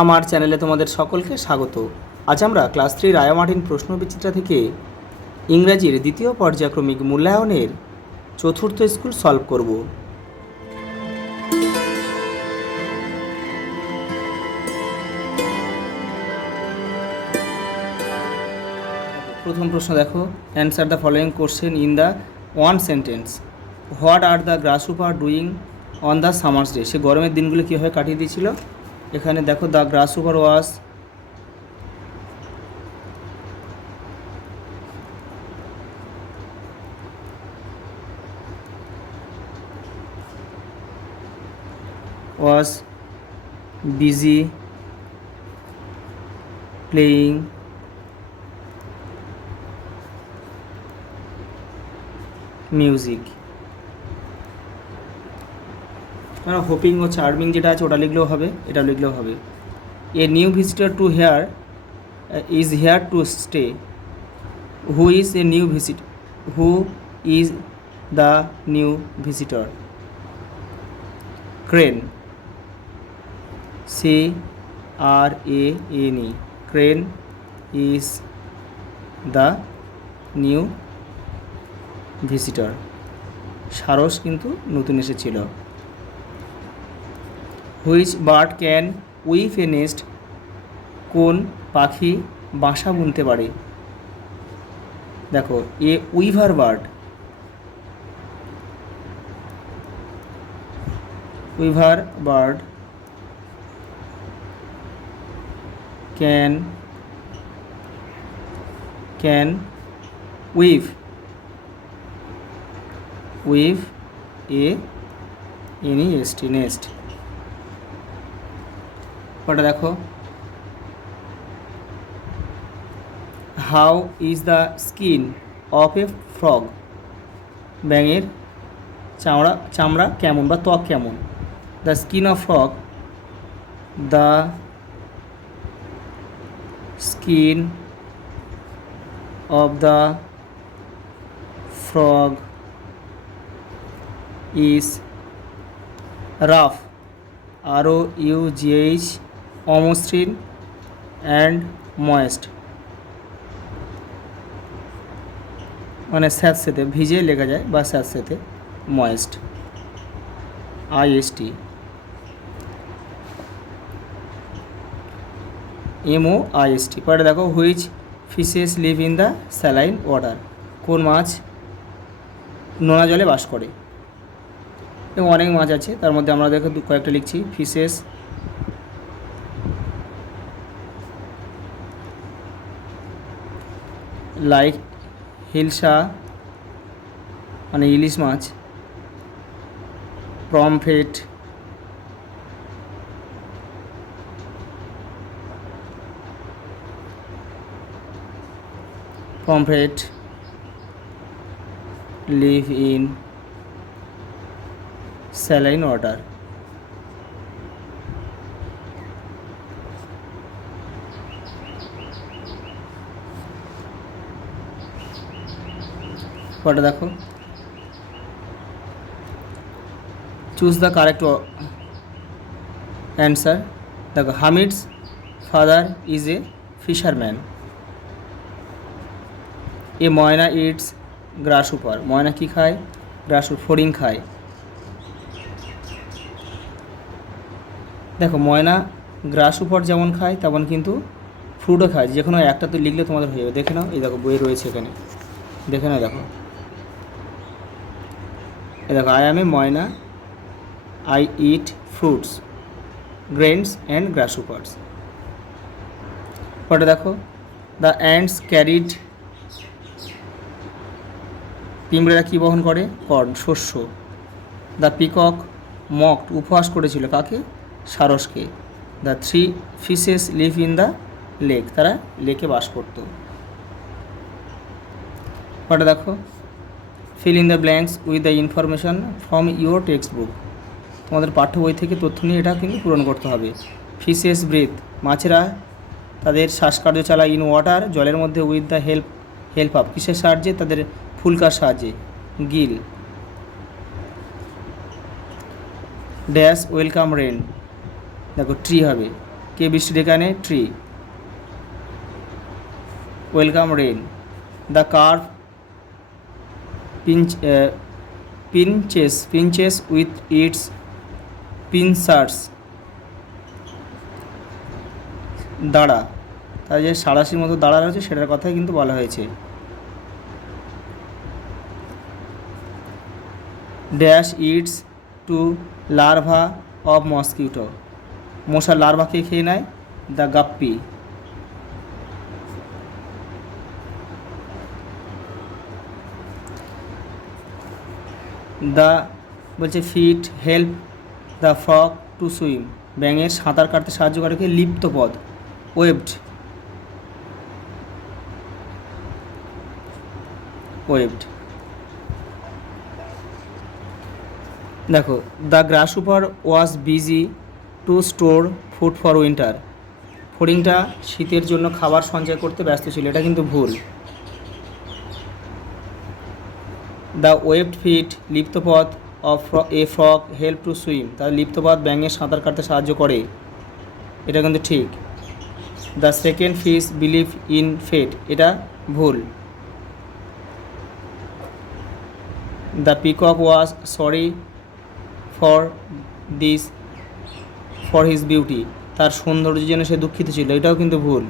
আমার চ্যানেলে তোমাদের সকলকে স্বাগত। আজ আমরা ক্লাস 3 রায়া মার্টিন প্রশ্নবিচিত্রা থেকে ইংরাজির দ্বিতীয় পর্যায়ক্রমিক মূল্যায়নের চতুর্থ স্কুল সলভ করব। প্রথম প্রশ্ন দেখো, answer the following question in the one sentence. What are the grasshopper doing on the summer's day? সে গরমের দিনগুলো কীভাবে কাটিয়ে দিয়েছিল? এখানে দেখো, the grasshopper was busy playing music। মানে হোপিং ও চার্মিং যেটা আছে ওটা লিখলেও হবে, এটা লিখলেও হবে। A new visitor to here is here to stay. Who is a new visit? Who is the new visitor? Crane, CRANE, crane is the new visitor. সারস কিন্তু নতুন এসেছিল। Which bird can weave a nest? কোন পাখি বাসা বুনতে পারে? দেখো, a weaver bird, weaver bird can weave a nest, nest। ওটা দেখো, how is the skin of a frog? ব্যাঙের চামড়া কেমন বা ত্বক কেমন? The skin of frog, the skin of the frog is rough, ROUGH, অমসৃণ and moist, মানে স্যাঁতসেঁতে, ভিজে লেখা যায় বা স্যাঁতসেঁতে, moist, IST। MOIST। পরে দেখো, which fishes live in the saline water? কোন মাছ নোনা জলে বাস করে? এবং অনেক মাছ আছে, তার মধ্যে আমরা দেখো কয়েকটা লিখছি। ফিশেস লাইক হিলসা মানে ইলিশ মাছ, pomfret, pomfret live in saline water। পরে দেখো, চুজ দ্য কারেক্ট অ্যান্সার। দেখো, Hamid's father is a fisherman. A myna eats grasshopper. ময়না কী খায়? ফড়িং খায়। দেখো, ময়না গ্রাসহুপার যেমন খায় তেমন কিন্তু ফ্রুটও খায়। যে কোনো একটা তো লিখলে তোমাদের হয়ে যাবে। দেখে নাও, এই দেখো বইয়ে রয়েছে এখানে, দেখে নাও। দেখো, এই দেখো, I am a myna, I eat fruits, grains and grasshoppers. পরে দেখো, দ্য অ্যান্টস ক্যারিড, পিঁমড়েরা কী বহন করে? কর্ন, শস্য। দ্য পিকক মকড, উপহাস করেছিল কাকে? সারসকে। The three fishes live in the lake, তারা লেকে বাস করত। পরে দেখো, fill in the blanks with the information from your textbook. তোমাদের পাঠ্য বই থেকে তথ্য নিয়ে এটা কিন্তু পূরণ করতে হবে। ফিশেস ব্রিথ, মাছেরা তাদের শ্বাসকার্য চালায় ইন ওয়াটার, জলের মধ্যে, উইথ দ্য হেল্প অফ, কিসের সাহায্যে? তাদের ফুলকার সাহায্যে, গিল। ড্যাশ ওয়েলকাম রেন, দেখো ট্রি হবে, কে বৃষ্টি ডেকে আনে? Tree. Welcome rain. The curve pinches with its pincers দাঁড়া। তাই যে সাঁড়াশির মতো দাঁড়া রয়েছে সেটার কথাই কিন্তু বলা হয়েছে। Dash eats to larva of mosquito, মশার লার্ভাকে খেয়ে নেয়? The guppy. দ্য বলছে feet help the frog to swim, ব্যাঙের সাঁতার কাটতে সাহায্য করে কি? লিপ্ত পদ, ওয়েবড। দেখো the grasshopper was busy to store food for winter, ফড়িংটা শীতের জন্য খাবার সঞ্চয় করতে ব্যস্ত ছিল, এটা কিন্তু ভুল। দ্য ওয়েবড ফিট লিপ্তপদ of a frog help to swim, তার লিপ্তপদ ব্যাঙের সাঁতার কাটতে সাহায্য করে, এটা কিন্তু ঠিক। The second fish believe in fate, এটা ভুল। The peacock was sorry for his beauty, তার সৌন্দর্যের জন্য সে দুঃখিত ছিল, এটাও কিন্তু ভুল,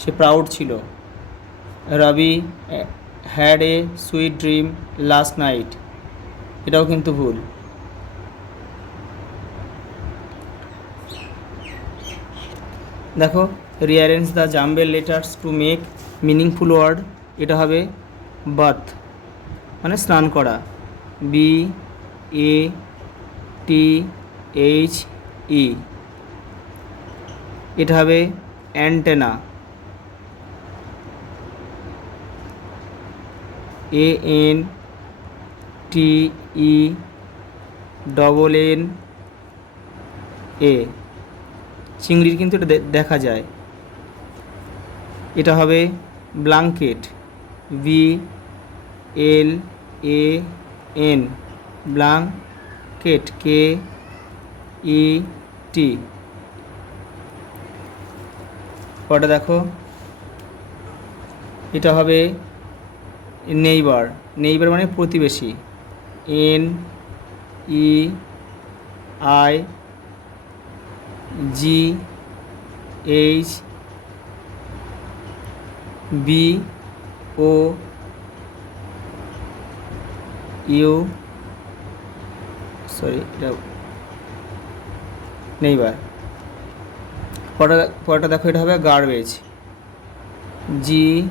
সে প্রাউড ছিল। Rabi had a sweet dream last night, এটাও কিন্তু ভুল। দেখো rearrange the jumble letters to make meaningful word, এটা হবে বাথ মানে স্নান করা, BATHE, এটা হবে অ্যান্টেনা, ANTENNA, চিংড়ির কিন্তু এটা দেখা যায়, এটা হবে ব্ল্যাঙ্কেট, BLAN, ব্ল্যাঙ্কেট, KET। পরটা দেখো এটা হবে নেইবার, নেইবার মানে প্রতিবেশী, নেইবার। পরটা দেখো এটা হবে গার্বেজ, GARBAGE।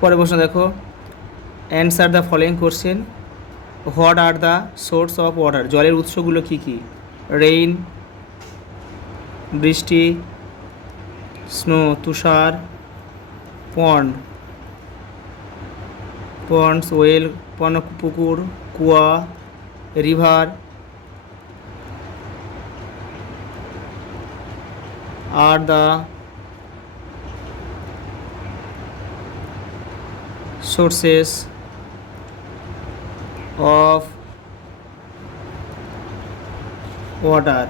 পরের প্রশ্ন দেখো answer the following question, what are the source of water, জলের উৎসগুলো কী কী? রেইন বৃষ্টি, স্নো তুষার, পন্ডস ওয়েল পুকুর, কুয়া, river, are the sources of water.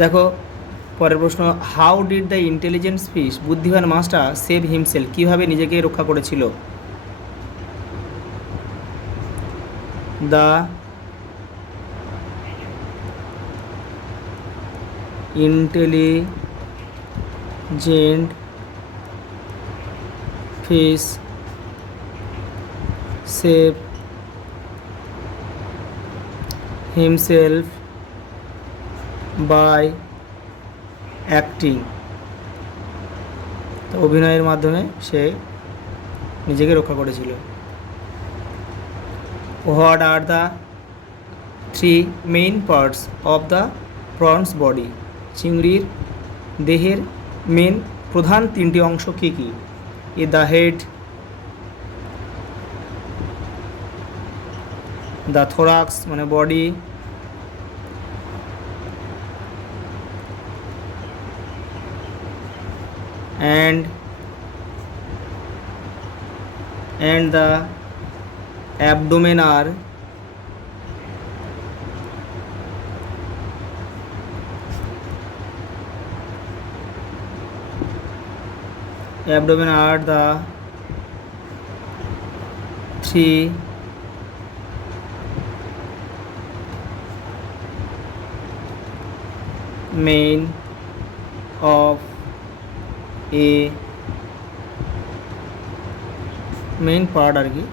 দেখো পরের প্রশ্ন, how did the intelligent fish, বুদ্ধিমান মাছটা সেভ হিমসেলফ, কীভাবে নিজেকে রক্ষা করেছিল? The intelligent fish save himself by acting, তো অভিনয়ের মাধ্যমে সে নিজেকে রক্ষা করেছিল। What are the three main parts of the prawns body, চিংড়ির দেহের প্রধান তিনটি অংশ কী কী? দ্য হেড, দ্য থোরাক্স মানে body, and the abdomen are the three main of a main part আর কি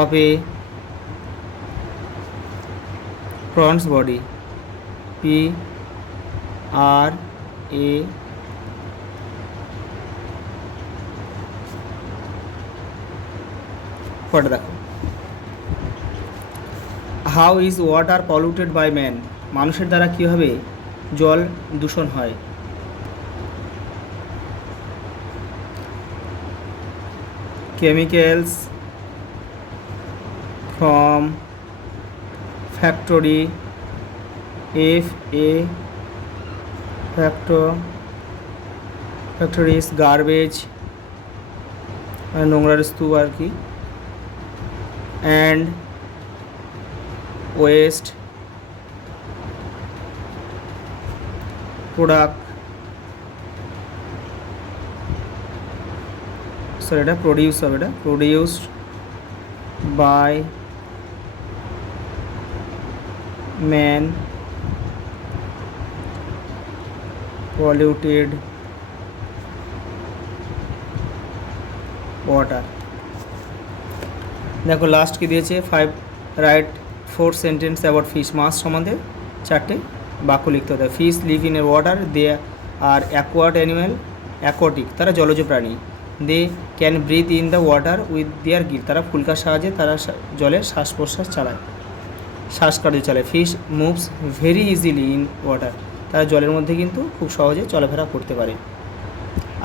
of a prawns body P R A পড়ে দেখো how is water polluted by man মানুষের দ্বারা কীভাবে জল দূষণ হয় chemicals from factory factories garbage নোংরার স্তূপ আর কি and waste product সরি এটা প্রডিউস হবে এটা produced by man polluted water দেখো লাস্ট কি দিয়েছে 5 রাইট 4 সেন্টেন্স অ্যাবাউট ফিশ মাছ সম্বন্ধে 4টে বাক্য লিখতে হবে fish live in a water they are aquat animal aquatic তারা জলজ প্রাণী they can breathe in the water with their gill তারা ফুলকার সাহায্যে তারা জলে শ্বাস প্রশ্বাস চালায় শ্বাসকার্য চালায় fish moves very easily in water তারা জলের মধ্যে কিন্তু খুব সহজে চলাফেরা করতে পারে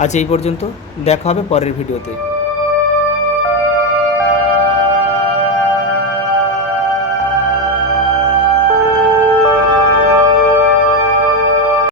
আজ এই পর্যন্ত দেখা হবে পরের ভিডিওতে।